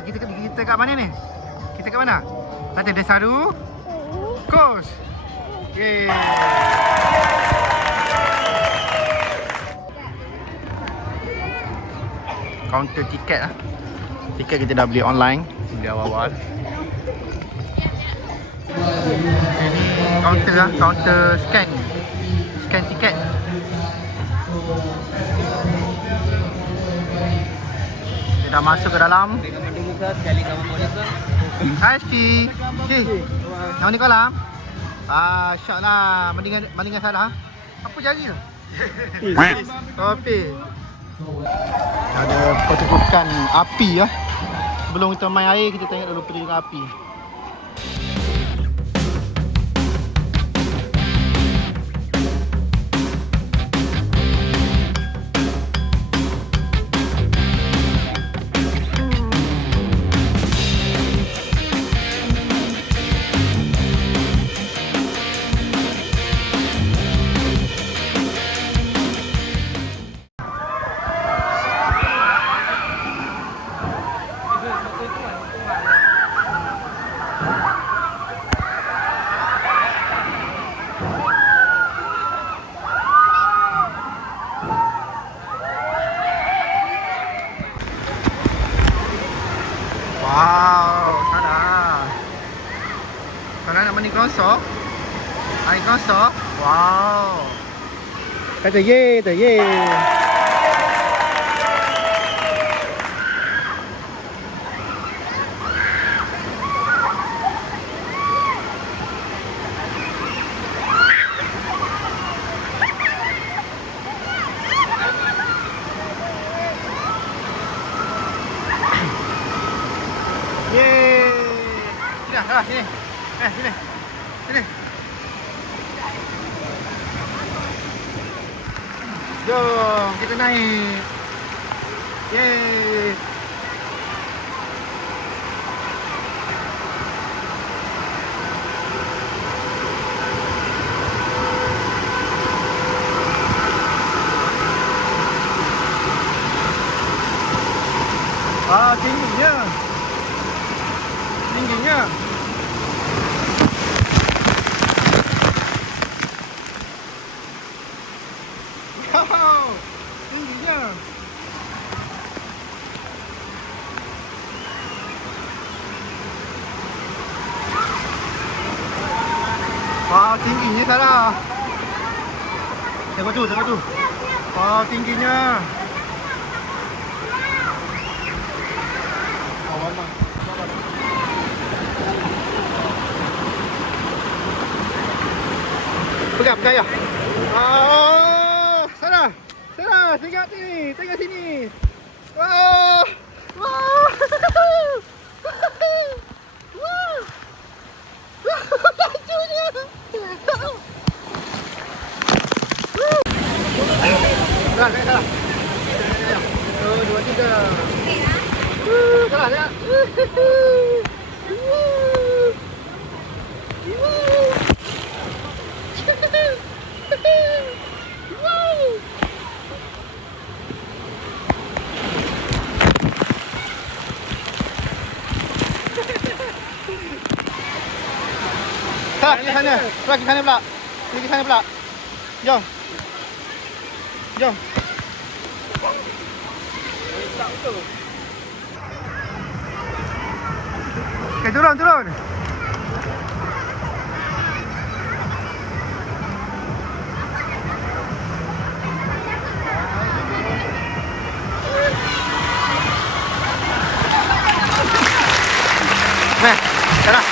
Sarah, kita kat mana ni? Kita kat mana? Kata Desaru Coast. Yeay. Kaunter tiket lah. Tiket kita dah beli online di awal-awal. Ini kaunter lah, kaunter scan tiket. Kita dah masuk ke dalam. Hai Ski. Nama ni kolam? Syok lah. Bandingan Sarah. Apa jari tu? Kopi. Ada pertunjukan api lah. Sebelum kita main air, kita tengok dulu pertunjukan api. Wow, Sarah. Sarah nak mandi kosong? Air kosong? Wow. Kata ye, kata ye. Sini. Sini. Sini. Jom, kita naik. Yeay. Wah, tingginya. Tingginya. Wow, tingginya. Wow, tingginya Sarah. Tengok tu, tengok tu. Wow, tingginya. Pegang ya. Oh, Sarah. Sarah, tengok sini. Tengok sini. Wow. Wow. Wow. Bajunya. Sarah, Sarah. 1, 2, 3. Sarah, tengok. Pergi sana. Pergi sana pula. Pergi sana pula. Jom. Jom. Okay, turun, turun. Nah, sana.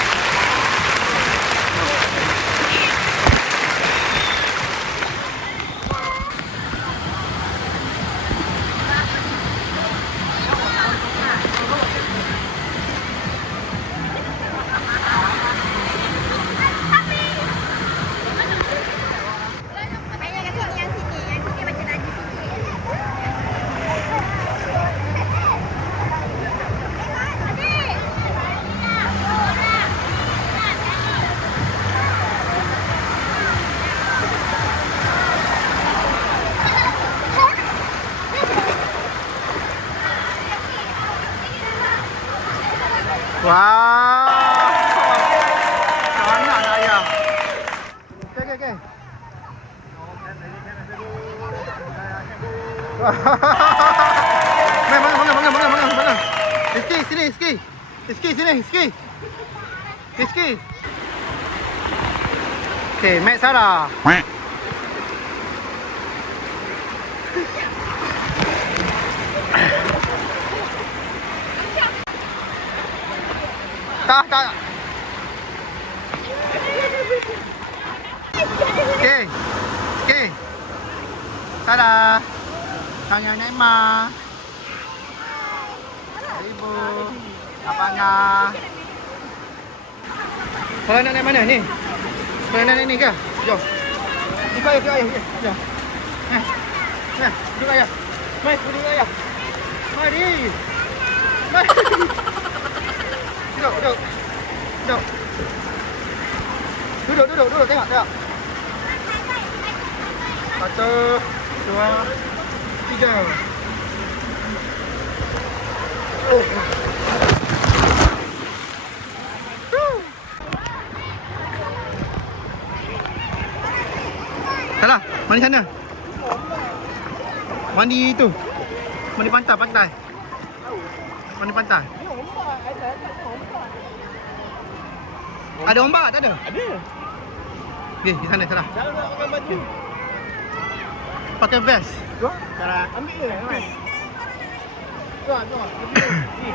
Mana. Rizky, sini, Rizky. Rizky, sini, Rizky. Rizky. Okay, Matt Sarah. Tak. Okay. Sarah. Tanya Neymar. Ibu. Apanya? Kalau nak naik mana ni? Kalau nak naik ni ke? Jom. Ikut ayah. Jom. Duduk ayah. Mari, duduk ayah. Mari. Duduk. Duduk, tengok. 1, 2, 3. Salah, mandi sana. Mandi itu. Mandi pantai. Mandi pantai. Ada ombak tak ada? Ada. Okey, di sana salah. Cara nak pakai baju. Pakai vest. Jom. Cara ambil je kan. Jom. Ni.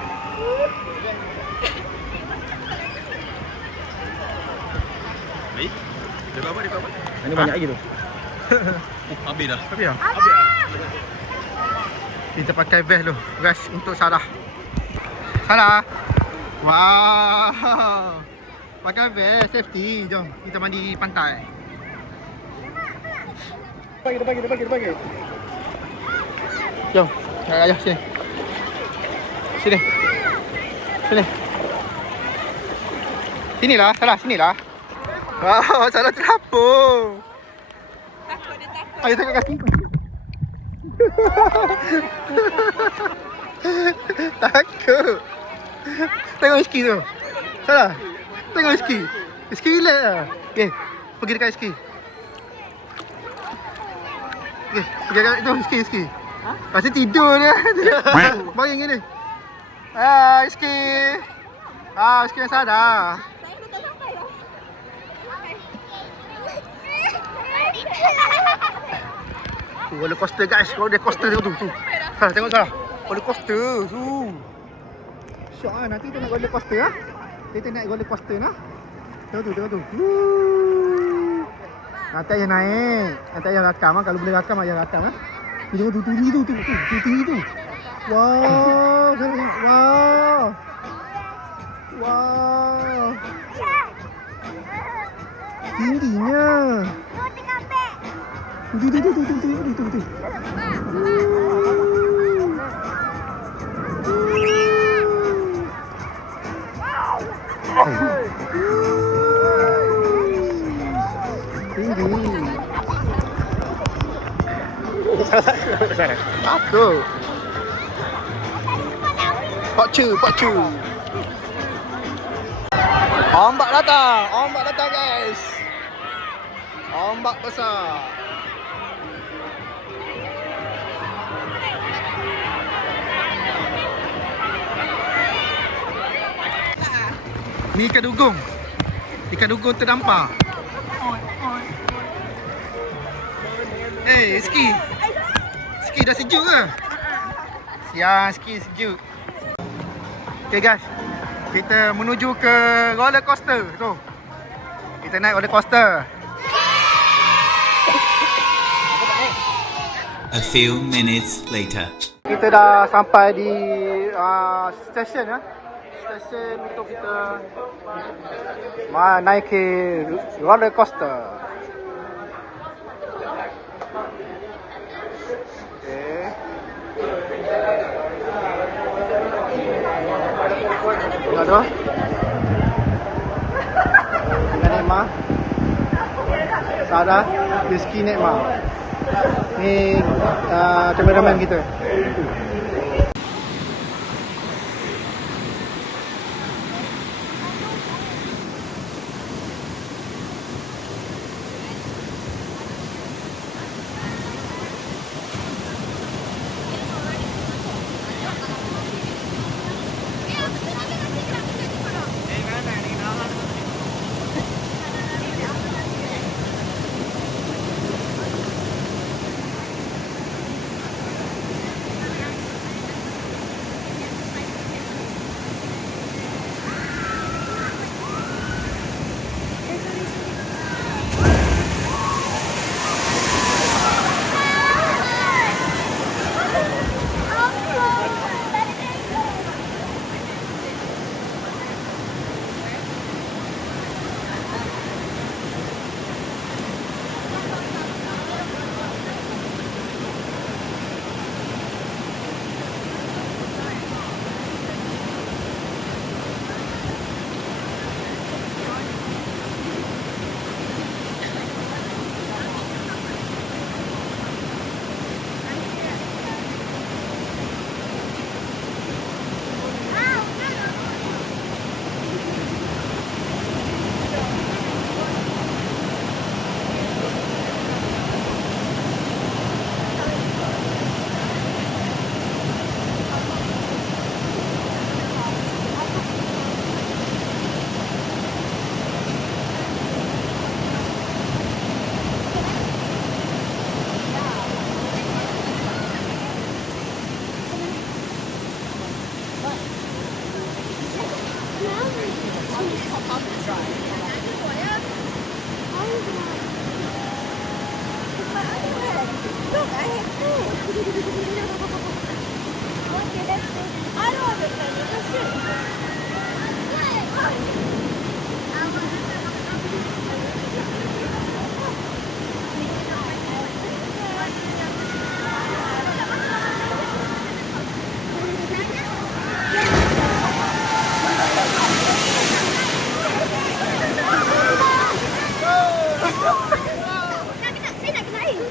Baik. Dia apa? Ini banyak lagi tu. Habis dah. Kita pakai vest tu. Vest untuk Sarah. Wow. Pakai vest safety. Jom kita mandi pantai. Bagi. Jom. Ayah sini. Sinilah, Sarah, sinilah. Wow, Sarah terapung. Takut. Ayah takut kaki. Takut. Tengok Rizky tu. Sarah, tengok Rizky. Rizky relax lah. Okay, pergi dekat Rizky. Okay, pergi dekat tu Rizky. Rasa tidur dia. Baring ni. Rizky. Rizky yang Sarah. Roller coaster guys, roller coaster tu. Salah, tengok Sarah. Roller coaster tu. Syok ah, nanti kita naik roller coaster ah. Kita naik roller coaster nah. Tengok tu. Nanti ayah naik. Nanti ayah rakam ah, kalau boleh rakam ayah rakam ah. Tengok tu tinggi tu. Wow. Tingginya. Tu. Takut. Pak cu. Ombak datang guys. Ombak besar. Ni ikan dugong terdampar. Rizky dah sejuk ke? Siang Rizky sejuk. Okay guys, kita menuju ke roller coaster tu. Kita naik roller coaster. A few minutes later. Kita dah sampai di stesen ya. Stesen untuk kita naik ke roller coaster. Okay. Tengok tu. Dengan Neymar, Sarah, Rizky, Neymar. Ni kameraman kita.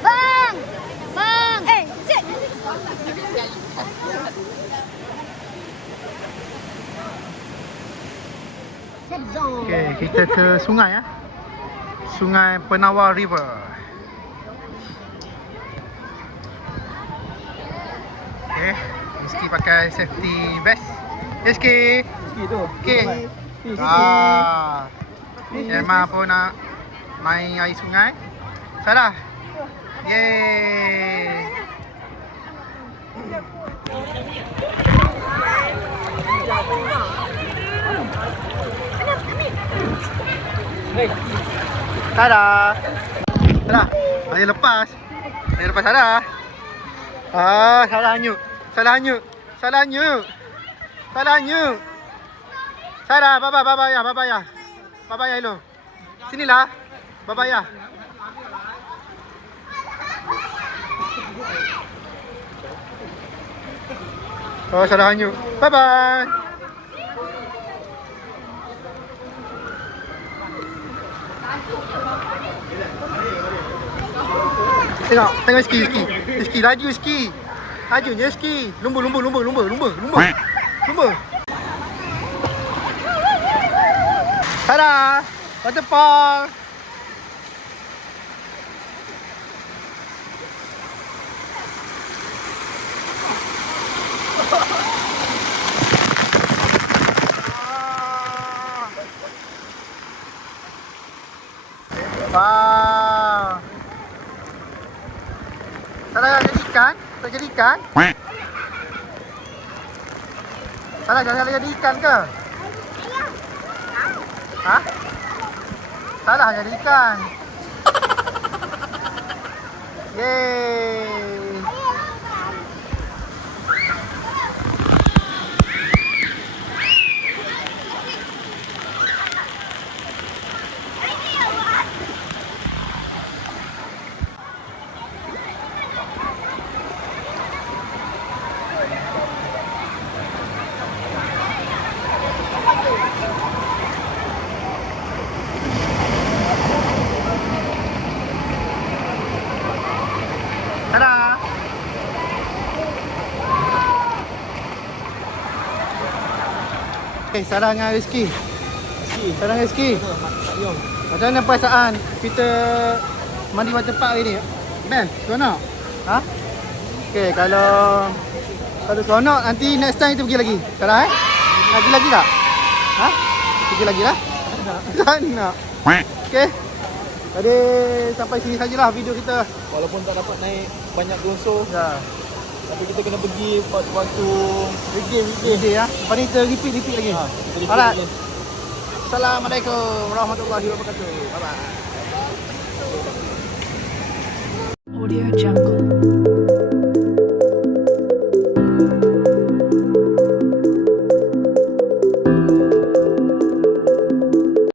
Bang! Bang! Cik! Okay, kita ke sungai ya. Sungai Penawar River. Okay, Rizky pakai safety vest. Rizky. Ski tu. Okay. Ski. Emma pun nak main air sungai. Salah. Yeay. Tada. Tada. Air lepas. Air lepas Tada. Salah nyuk. Salah nyuk. Salah nyuk. Salah nyuk. Tada, baba ya, baba ya. Baba ya hello. Sinilah. Baba ya. Oh, salah hanyut. Bye bye. Tengok ski. Ski laju ski. Lajunya ski. Lumba. Tada. Waterfall. Wow. Salah jadi ikan? Tak jadi ikan? Salah jadi ikan ke? Ha? Salah jadi ikan. Yeay. Tada. Salah dengan Rizky. Salah dengan Rizky. Macam mana perasaan kita mandi water park hari ni? Ben, seronok? Ha? Okay, kalau seronok nanti next time kita pergi lagi. Salah Lagi tak? Ha? Pergi lagi lah? Tak nak. Okay. Jadi sampai sini sajalah video kita. Walaupun tak dapat naik banyak geloso, Ya. tapi kita kena pergi waktu Weekday ya. Lepas ni kita repeat lagi. kita repeat Alright. lagi. Assalamualaikum warahmatullahi wabarakatuh. Bye bye. Audio Jungle.